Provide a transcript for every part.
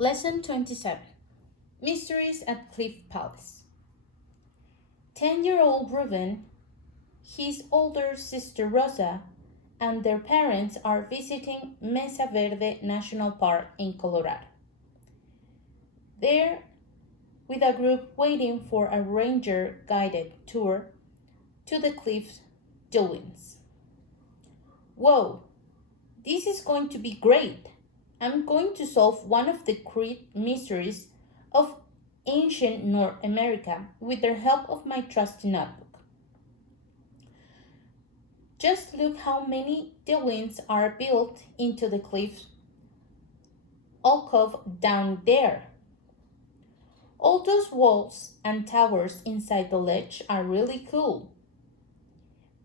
Lesson 27 Mysteries at Cliff Palace. 10-year-old Ruben, his older sister Rosa, and their parents are visiting Mesa Verde National Park in Colorado. They're with a group waiting for a ranger guided tour to the cliff dwellings. Whoa, this is going to be great! I'm going to solve one of the great mysteries of ancient North America with the help of my trusty notebook. Just look how many dwellings are built into the cliff alcove down there. All those walls and towers inside the ledge are really cool.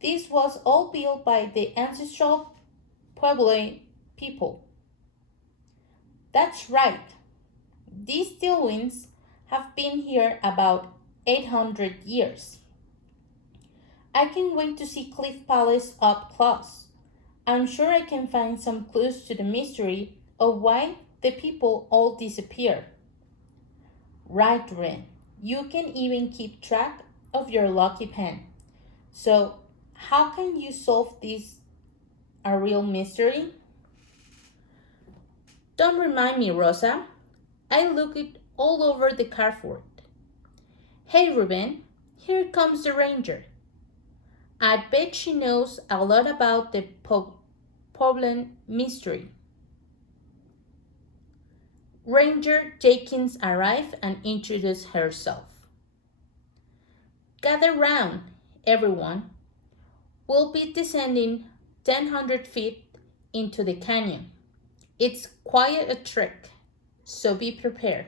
This was all built by the ancestral Pueblo people. That's right. These dwellings have been here about 800 years. I can't wait to see Cliff Palace up close. I'm sure I can find some clues to the mystery of why the people all disappeared. Right, Ren. You can even keep track of your lucky pen. So, how can you solve this a real mystery? Don't remind me, Rosa. I looked it all over the carport. Hey, Ruben, here comes the ranger. I bet she knows a lot about the Poblan mystery. Ranger Jenkins arrived and introduced herself. Gather round, everyone. We'll be descending 1,000 feet into the canyon. It's quite a trek, so be prepared.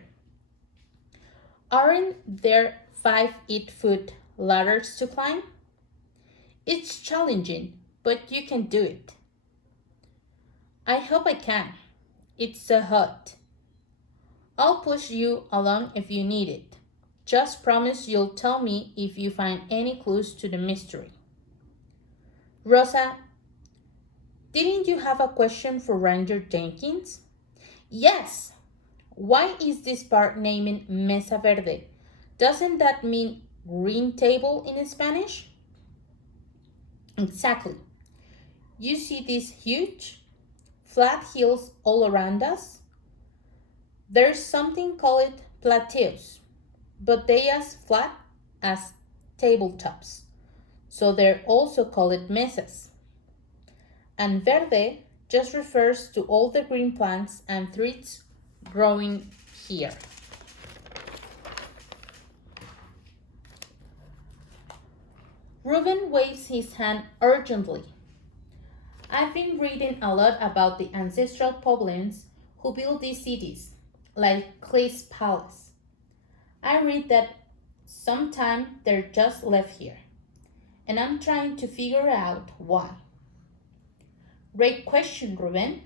Aren't there 5 8-foot ladders to climb? It's challenging, but you can do it. I hope I can. It's so hot. I'll push you along if you need it. Just promise you'll tell me if you find any clues to the mystery. Rosa, didn't you have a question for Ranger Jenkins? Yes. Why is this park named Mesa Verde? Doesn't that mean green table in Spanish? Exactly. You see these huge, flat hills all around us? There's something called plateaus, but they as flat as tabletops, so they're also called mesas. And verde just refers to all the green plants and trees growing here. Ruben waves his hand urgently. I've been reading a lot about the ancestral Puebloans who built these cities, like Cliff Palace. I read that sometime they're just left here, and I'm trying to figure out why. Great question, Ruben.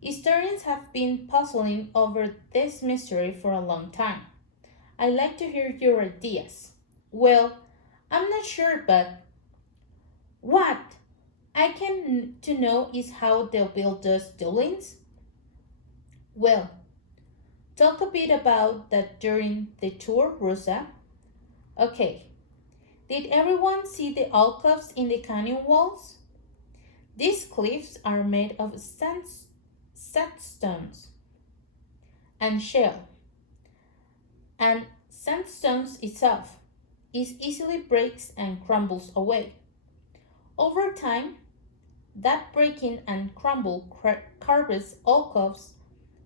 Historians have been puzzling over this mystery for a long time. I'd like to hear your ideas. Well, I'm not sure, but what I can to know is how they'll build those dwellings. Well, talk a bit about that during the tour, Rosa. Okay, did everyone see the alcoves in the canyon walls? These cliffs are made of sandstones and shale, and sandstone itself easily breaks and crumbles away. Over time, that breaking and crumble carves alcoves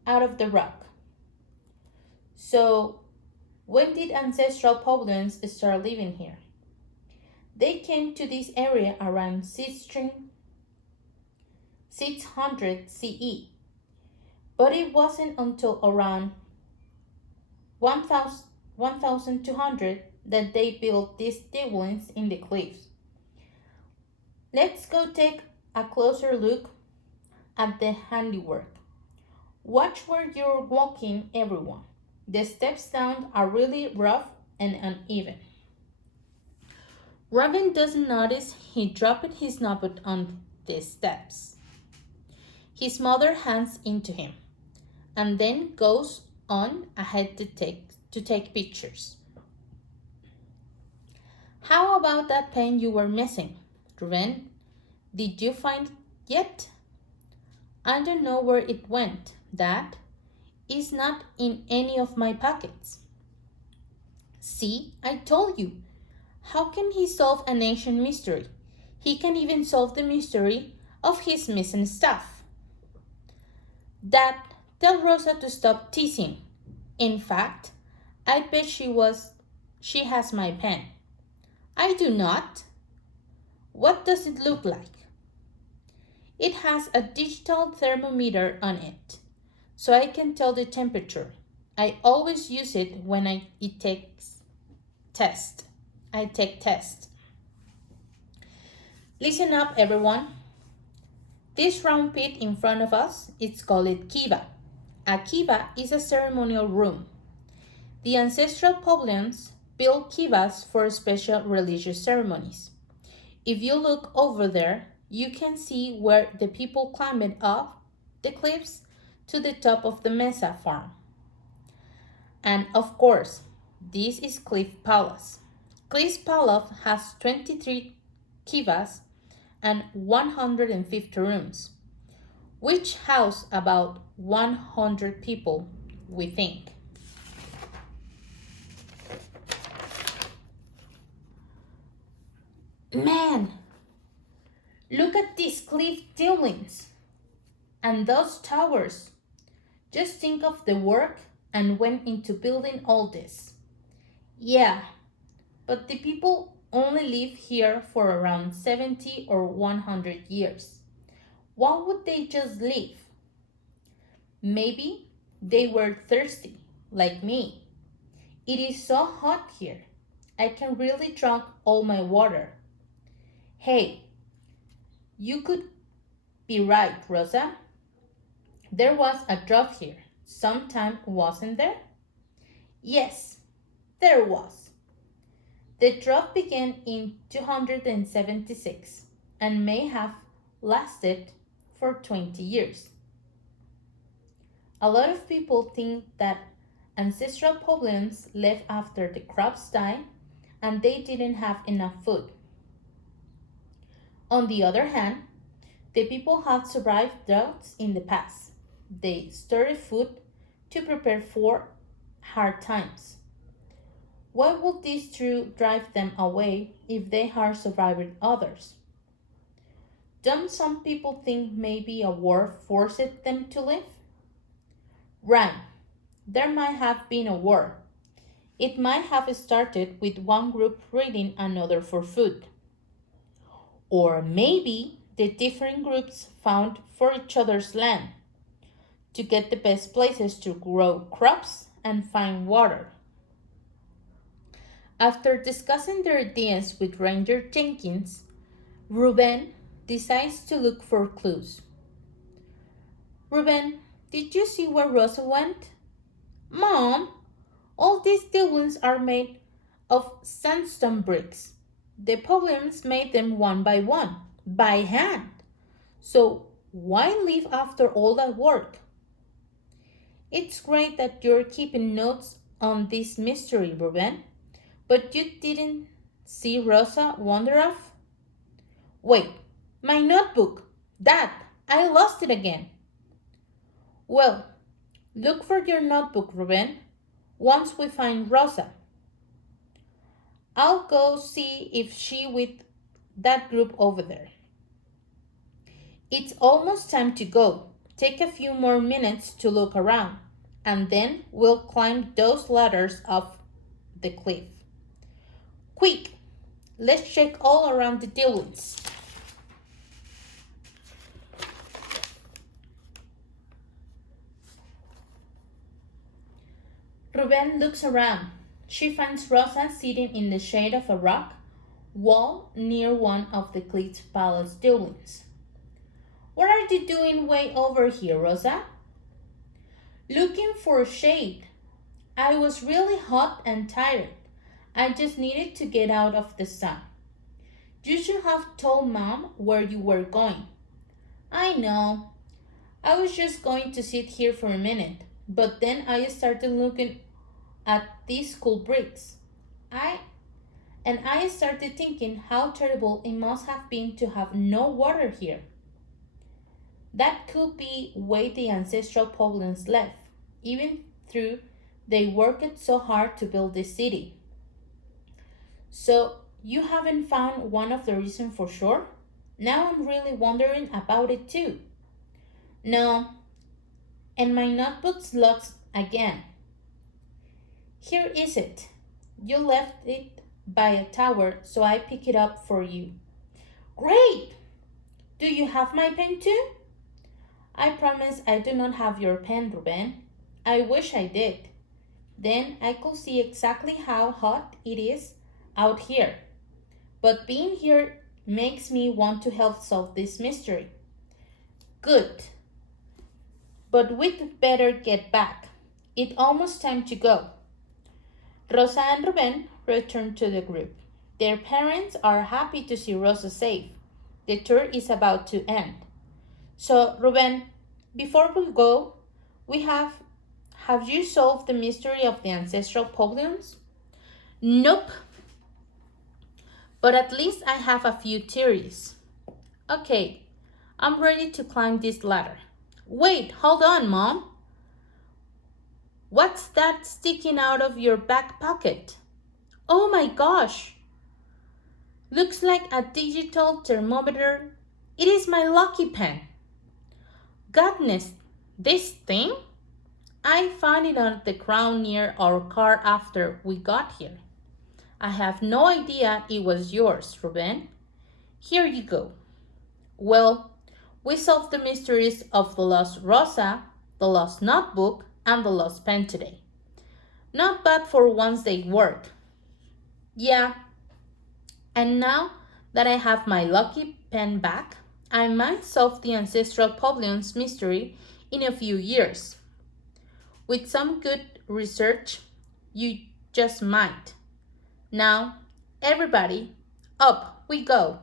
out of the rock. So, when did ancestral Puebloans start living here? They came to this area around 600 CE, but it wasn't until around 1200 that they built these dwellings in the cliffs. Let's go take a closer look at the handiwork. Watch where you're walking, everyone. The steps down are really rough and uneven. Robin doesn't notice he dropped his notebook on the steps. His mother hands it to him and then goes on ahead to take pictures. How about that pen you were missing? Ruben, did you find it yet? I don't know where it went, Dad. It's not in any of my pockets. See, I told you. How can he solve an ancient mystery? He can even solve the mystery of his missing stuff. Dad, tell Rosa to stop teasing. In fact, I bet she has my pen. I do not. What does it look like? It has a digital thermometer on it, so I can tell the temperature. I always use it when I take tests. Listen up, everyone. This round pit in front of us is called kiva. A kiva is a ceremonial room. The ancestral Puebloans built kivas for special religious ceremonies. If you look over there, you can see where the people climbed up the cliffs to the top of the mesa farm. And of course, this is Cliff Palace. Cliff Palace has 23 kivas and 150 rooms, which house about 100 people, we think. Man, look at these cliff dwellings and those towers. Just think of the work and went into building all this. Yeah, but the people only live here for around 70 or 100 years. Why would they just leave? Maybe they were thirsty, like me. It is so hot here. I can really drink all my water. Hey, you could be right, Rosa. There was a drought here sometime, wasn't there? Yes, there was. The drought began in 276 and may have lasted for 20 years. A lot of people think that ancestral Puebloans left after the crops died and they didn't have enough food. On the other hand, the people have survived droughts in the past. They stored food to prepare for hard times. Why would these two drive them away if they had survived others? Don't some people think maybe a war forced them to leave? Right, there might have been a war. It might have started with one group raiding another for food. Or maybe the different groups found for each other's land to get the best places to grow crops and find water. After discussing their ideas with Ranger Jenkins, Ruben decides to look for clues. Ruben, did you see where Rosa went? Mom, all these buildings are made of sandstone bricks. The Puebloans made them one, by hand. So why leave after all that work? It's great that you're keeping notes on this mystery, Ruben, but you didn't see Rosa wander off? Wait, my notebook! Dad, I lost it again. Well, look for your notebook, Ruben, once we find Rosa. I'll go see if she's with that group over there. It's almost time to go. Take a few more minutes to look around, and then we'll climb those ladders up the cliff. Quick, let's check all around the buildings. Ruben looks around. She finds Rosa sitting in the shade of a rock wall near one of the Cliff Palace buildings. What are you doing way over here, Rosa? Looking for shade. I was really hot and tired. I just needed to get out of the sun. You should have told Mom where you were going. I know. I was just going to sit here for a minute. But then I started looking at these cool bricks. I started thinking how terrible it must have been to have no water here. That could be why the ancestral Puebloans left, even though they worked so hard to build this city. So, you haven't found one of the reasons for sure? Now I'm really wondering about it too. No, and my notebook's lost again. Here is it. You left it by a tower, so I pick it up for you. Great! Do you have my pen too? I promise I do not have your pen, Ruben. I wish I did. Then I could see exactly how hot it is out here. But being here makes me want to help solve this mystery. Good. But we'd better get back. It's almost time to go. Rosa and Ruben returned to the group. Their parents are happy to see Rosa safe. The tour is about to end. So, Ruben, before we go, we have you solved the mystery of the ancestral Puebloans? Nope. But at least I have a few theories. Okay, I'm ready to climb this ladder. Wait, hold on, Mom. What's that sticking out of your back pocket? Oh my gosh! Looks like a digital thermometer. It is my lucky pen. Goodness, this thing? I found it on the ground near our car after we got here. I have no idea it was yours, Ruben. Here you go. Well, we solved the mysteries of the lost Rosa, the lost notebook, and the lost pen today. Not bad for once they work. Yeah, and now that I have my lucky pen back, I might solve the ancestral Puebloans mystery in a few years. With some good research, you just might. Now, everybody, up we go.